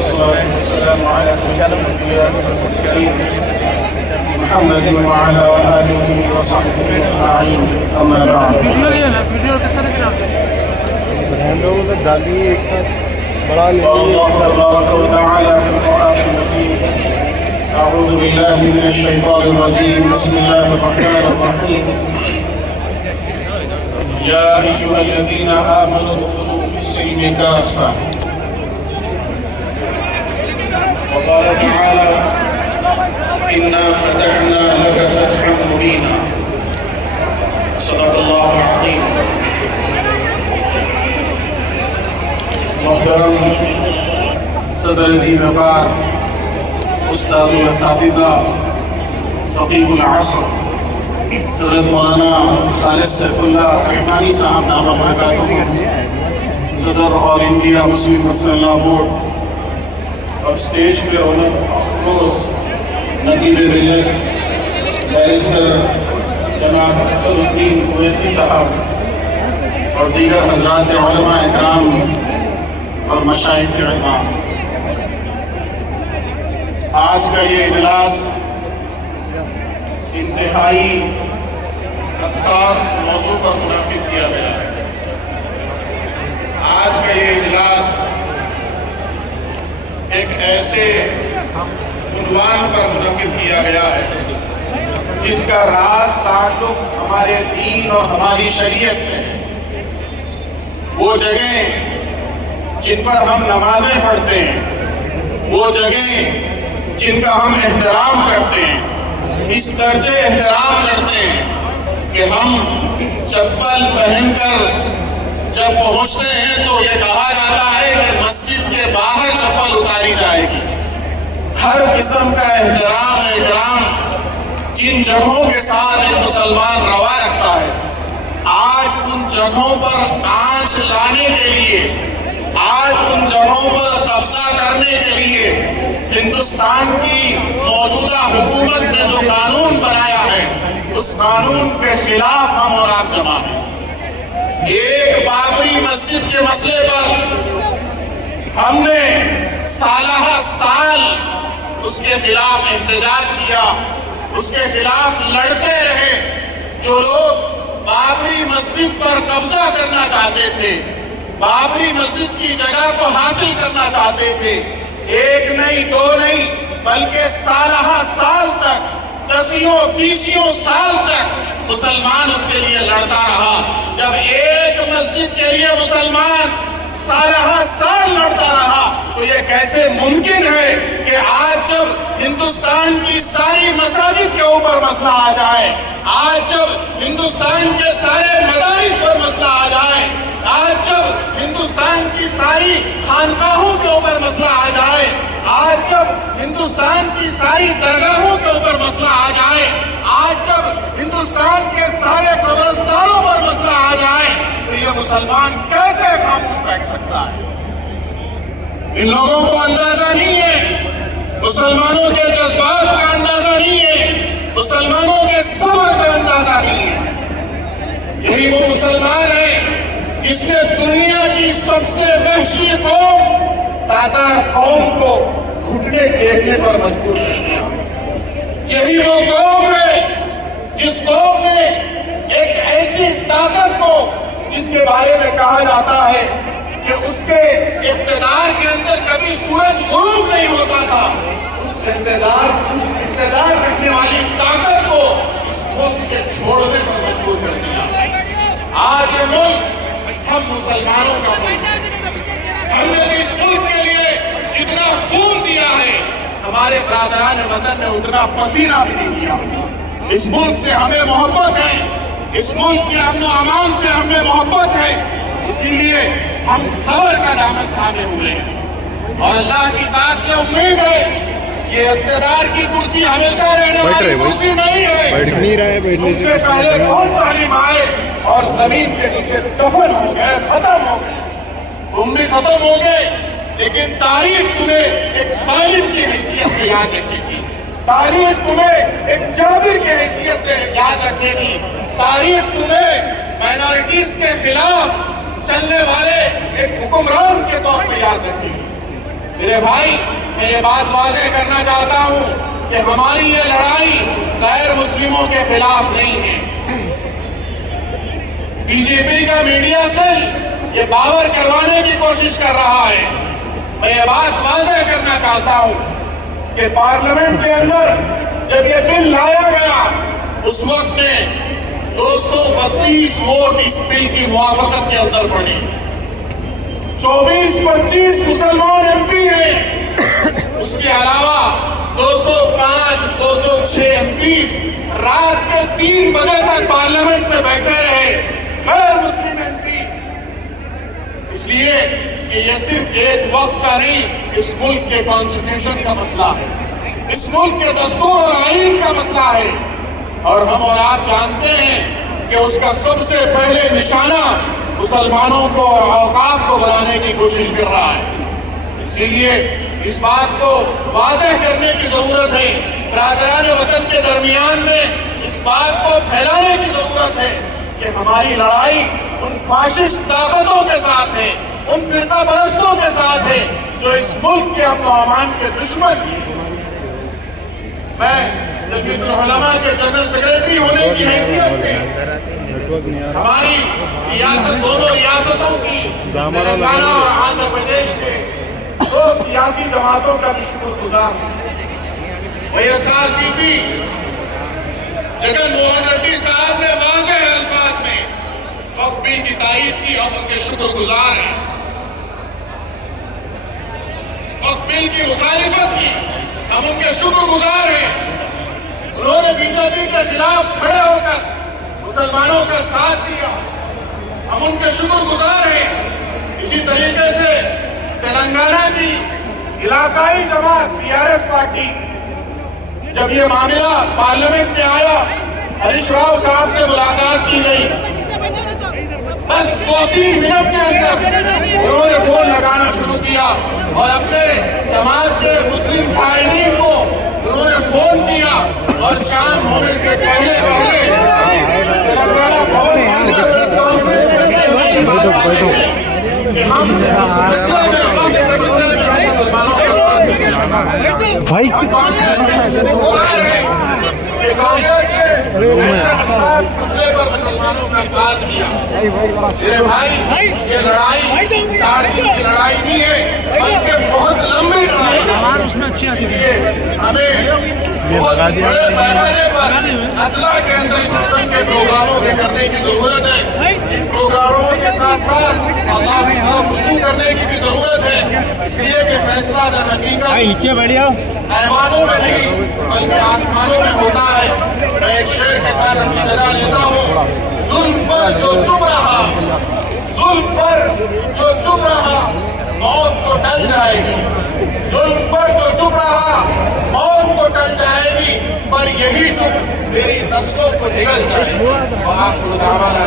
والصلاة والسلام على سيد الأنبياء والمرسلين محمد وعلى آله وصحبه أجمعين أما بعد قال الله تبارك وتعالى في القرآن المجيد أعوذ بالله من الشيطان الرجيم بسم الله الرحمن الرحيم يا أيها الذين آمنوا ادخلوا في السلم كافة وقال تعالى إنا فتحنا لك فتحا مبينا صدق الله العظيم محترم صدر ذی وقار استاذ الاساتذہ فقیہ العصر حضرت مولانا خالد سیف اللہ رحمانی صاحب دامت برکاتہ صدر آل انڈیا مسلم مسلح بورڈ اور اسٹیج پہ رونق افروز نقیب ملت بیرسٹر جناب اسد الدین اویسی صاحب اور دیگر حضرات علماء اکرام اور مشائخ اعظام، آج کا یہ اجلاس انتہائی حساس موضوع پر منعقد کیا گیا ہے۔ آج کا یہ اجلاس ایک ایسے عنوان پر منعقد کیا گیا ہے جس کا راز تعلق ہمارے دین اور ہماری شریعت سے ہے۔ وہ جگہیں جن پر ہم نمازیں پڑھتے ہیں، وہ جگہیں جن کا ہم احترام کرتے ہیں، اس درجے احترام کرتے ہیں کہ ہم چپل پہن کر جب پہنچتے ہیں تو یہ کہا جاتا ہے کہ مسجد کے باہر چپل اتاری جائے گی۔ ہر قسم کا احترام اکرام جن جگہوں کے ساتھ ایک مسلمان روا رکھتا ہے، آج ان جگہوں پر آنچ لانے کے لیے، آج ان جگہوں پر قبضہ کرنے کے لیے ہندوستان کی موجودہ حکومت نے جو قانون بنایا ہے، اس قانون کے خلاف ہم اور آپ جمع ہیں۔ ایک بابری مسجد کے مسئلے پر ہم نے سالہ سال اس کے خلاف احتجاج کیا، اس کے خلاف لڑتے رہے۔ جو لوگ بابری مسجد پر قبضہ کرنا چاہتے تھے، بابری مسجد کی جگہ کو حاصل کرنا چاہتے تھے، ایک نہیں دو نہیں بلکہ سالہ سال تک، دسیوں بیسیوں سال تک مسلمان اس کے لیے لڑتا رہا۔ جب ایک مسجد کے لیے مسلمان سالہ سال لڑتا رہا تو یہ کیسے ممکن ہے کہ آج جب ہندوستان کی ساری مساجد کے اوپر مسئلہ آ جائے، آج جب ہندوستان کے سارے مدارس پر مسئلہ آ جائے، آج جب ہندوستان کی ساری خانقاہوں کے اوپر مسئلہ آ جائے، آج جب ہندوستان کی ساری درگاہوں کے اوپر مسئلہ آ جائے، آج جب ہندوستان کے سارے قبرستانوں پر مسئلہ آ جائے تو یہ مسلمان کیسے خاموش بیٹھ سکتا ہے؟ ان لوگوں کو اندازہ نہیں ہے، مسلمانوں کے جذبات کا اندازہ نہیں ہے، مسلمانوں کے صبر کا اندازہ نہیں ہے۔ یہی وہ مسلمان ہے جس نے دنیا کی سب سے وحشی قوم تاتار قوم کو گھٹنے ٹیکنے پر مجبور کر دیا۔ یہی وہ قوم ہے جس قوم نے ایک ایسی طاقت کو، جس کے بارے میں کہا جاتا ہے کہ اس کے اقتدار کے اندر کبھی سورج غروب نہیں ہوتا تھا، اس اقتدار رکھنے والی طاقت کو اس ملک کے چھوڑنے پر مجبور کر دیا۔ آج یہ ملک ہم مسلمانوں کا ملک ہے۔ ہم نے اس ملک کے لیے جتنا خون دیا ہے، ہمارے برادران وطن نے اتنا پسینہ بھی نہیں دیا۔ اس ملک سے ہمیں محبت ہے، اس ملک کے امن و امان سے ہمیں محبت ہے، اسی لیے ہم صبر کا دامن تھامے ہوئے ہیں اور اللہ کی ذات سے امید ہے یہ اقتدار کی کرسی ہمیشہ رہنے والی کرسی نہیں ہے۔ ان سے پہلے بہت ظالم آئے اور زمین کے نیچے دفن ہو گئے، ختم ہو گئے، تم بھی ختم ہو گئے، لیکن تاریخ تمہیں ایک ظالم کی حیثیت سے یاد رکھے گی، تاریخ تمہیں ایک جابر کی حیثیت سے یاد رکھے گی، تاریخ تمہیں مائنورٹیز کے خلاف چلنے والے ایک حکمران کے طور پر یاد رکھے گی۔ میرے بھائی میں یہ بات واضح کرنا چاہتا ہوں کہ ہماری یہ لڑائی غیر مسلموں کے خلاف نہیں ہے۔ بی جے پی کا میڈیا سیل یہ باور کروانے کی کوشش کر رہا ہے۔ میں یہ بات واضح کرنا چاہتا ہوں کہ پارلیمنٹ کے اندر جب یہ بل لایا گیا اس وقت میں 232 ووٹ اس بل کی موافقت کے اندر پڑے، 24-25 مسلمان ایم پی ہیں، اس کے علاوہ 205 206 ایم پیز رات کے 3 بجے تک پارلیمنٹ میں بیٹھے رہے، غیر مسلم ایم پیز۔ اس لیے کہ یہ صرف ایک وقت کا نہیں، اس ملک کے کانسٹیٹیوشن کا مسئلہ ہے، اس ملک کے دستور اور آئین کا مسئلہ ہے، اور ہم اور آپ جانتے ہیں کہ اس کا سب سے پہلے نشانہ مسلمانوں کو اور اوقاف کو بنانے کی کوشش کر رہا ہے۔ اسی لیے اس بات کو واضح کرنے کی ضرورت ہے، برادران وطن کے درمیان میں اس بات کو پھیلانے کی ضرورت ہے کہ ہماری لڑائی ان فاشسٹ طاقتوں کے ساتھ ہے، ان فرقہ پرستوں کے ساتھ ہے جو اس ملک کے امن و امان کے دشمن ہیں۔ میں جمعیت العلماء کے جنرل سیکریٹری ہونے کی حیثیت سے ہماری ریاست، دونوں ریاستوں کی، تلنگانہ اور آندھرا پردیش کے 2 سیاسی جماعتوں کا بھی شکر گزار ہوں۔ YSRCP جگن موہن ریڈی صاحب نے واضح الفاظ میں وقف بل کی تائید کی، ہم ان کے شکر گزار ہیں۔ وقف بل کی مخالفت کی، ہم ان کے شکر گزار ہیں۔ انہوں نے بی جے پی کے خلاف کھڑے ہو کر مسلمانوں کا ساتھ دیا، ہم ان کے شکر گزار ہیں۔ اسی طریقے سے تلنگانہ کی علاقائی جماعت PRS پارٹی، جب یہ معاملہ پارلیمنٹ میں آیا، ہریش راؤ صاحب سے ملاقات کی گئی، بس 2-3 منٹ کے اندر انہوں نے فون لگانا شروع کیا اور اپنے جماعت کے مسلم قائدین کو انہوں نے فون کیا، اور شام ہونے سے پہلے تلنگانہ بھون میں پریس کانفرنس کرتے ہوئے یہ بات واضح کی کہ ہم اس مسئلے میں وقت کے مسئلے میں ہم مسلمانوں کا ساتھ دیں گے۔ ہم کانگریس کے شکر گزار ہیں کہ کانگریس نے ایسے حساس مسئلے پر مسلمانوں کا ساتھ دیا۔ میرے بھائی یہ لڑائی 4 دن کی لڑائی نہیں ہے، بلکہ بہت لمبی لڑائی ہے۔ اس لیے ہمیں بہت بڑے پیمانے پر اسلحہ کے اندر اس قسم کے پروگراموں کے کرنے کی ضرورت ہے۔ ان پروگراموں کے ساتھ ساتھ اللہ کی طرف رجوع کرنے کی بھی ضرورت ہے، اس لیے کہ فیصلہ در حقیقت ایوانوں میں نہیں بلکہ آسمانوں میں ہوتا ہے۔ میں ایک شعر کے ساتھ اپنی جگہ لیتا ہوں، ظلم پر جو چپ رہا، ظلم پر جو چپ رہا موت تو ٹل جائے گی، ظلم پر جو چپ رہا موت تو ٹل جائے گی، پر یہی چپ میری نسلوں کو نگل جائے گی۔ وآخر دعوانا